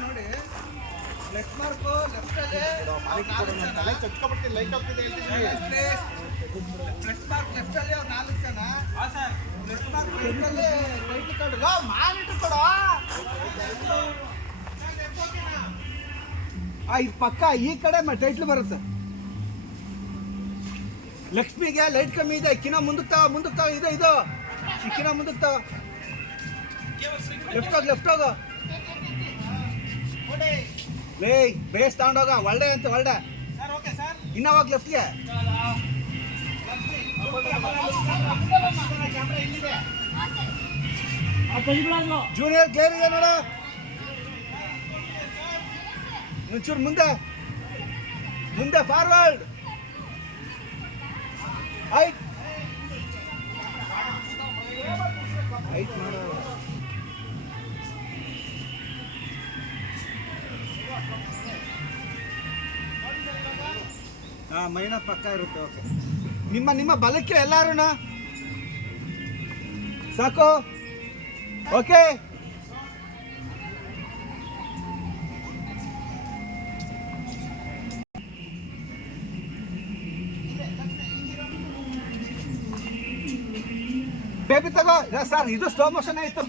ನೋಡಿ left mark left ಅಲ್ಲಿ ಚಚ್ಕೊಬಿಡ್ತೀನಿ light ಹೋಗ್ತಿದೆ ಲೆಫ್ಟ್ ಮಾರ್ಕ್ ಲೆಫ್ಟ್ ಅಲ್ಲಿ ಅವ್ರು 4 ಜನ ಲೆಫ್ಟ್ ಮಾರ್ಕ್ ಲೆಫ್ಟ್ ಅಲ್ಲಿ ರೈಟ್ ಕಡೆ ಮಾನಿಟರ್ ಕೊಡು ಇದು ಪಕ್ಕ ಈ ಕಡೆ ಟೈಟ್ಲ್ ಬರುತ್ತೆ ಲಕ್ಷ್ಮಿಗೆ ಲೈಟ್ ಕಮ್ಮಿ ಇದೆ ಕಿನ್ನ ಮುಂದಕ್ಕೆ ಇದೆ ಇದು ಕಿನ್ನ ಮುಂದಕ್ಕೆ ಲೆಫ್ಟ್ ಹೋಗು ಲೇ ಬೇಸ್ ತಗೊಂಡೋಗ ಒಳ್ಳೆ ಅಂತ ಒಳ್ಳೆ ಇನ್ನ ಹೋಗಿ ಲೆಫ್ಟ್ಗೆ ಜೂನಿಯರ್ ಕ್ಲಿಯರ್ ಇದೆ ನೋಡ ಒಂಚೂರು ಮುಂದೆ ಫಾರ್ವರ್ಡ್ ಹೈಟ್ ಮಾಡೋ ಮೈನ ಪಕ್ಕ ಇರುತ್ತೆ ಓಕೆ ನಿಮ್ಮ ಬಲಕ್ಕೆ ಎಲ್ಲಾರು ಸಾಕು ಓಕೆ ಬೇಬಿ ತಗೋ ಸರ್ ಇದು ಸ್ಲೋ ಮೋಷನ್ ಆಯ್ತು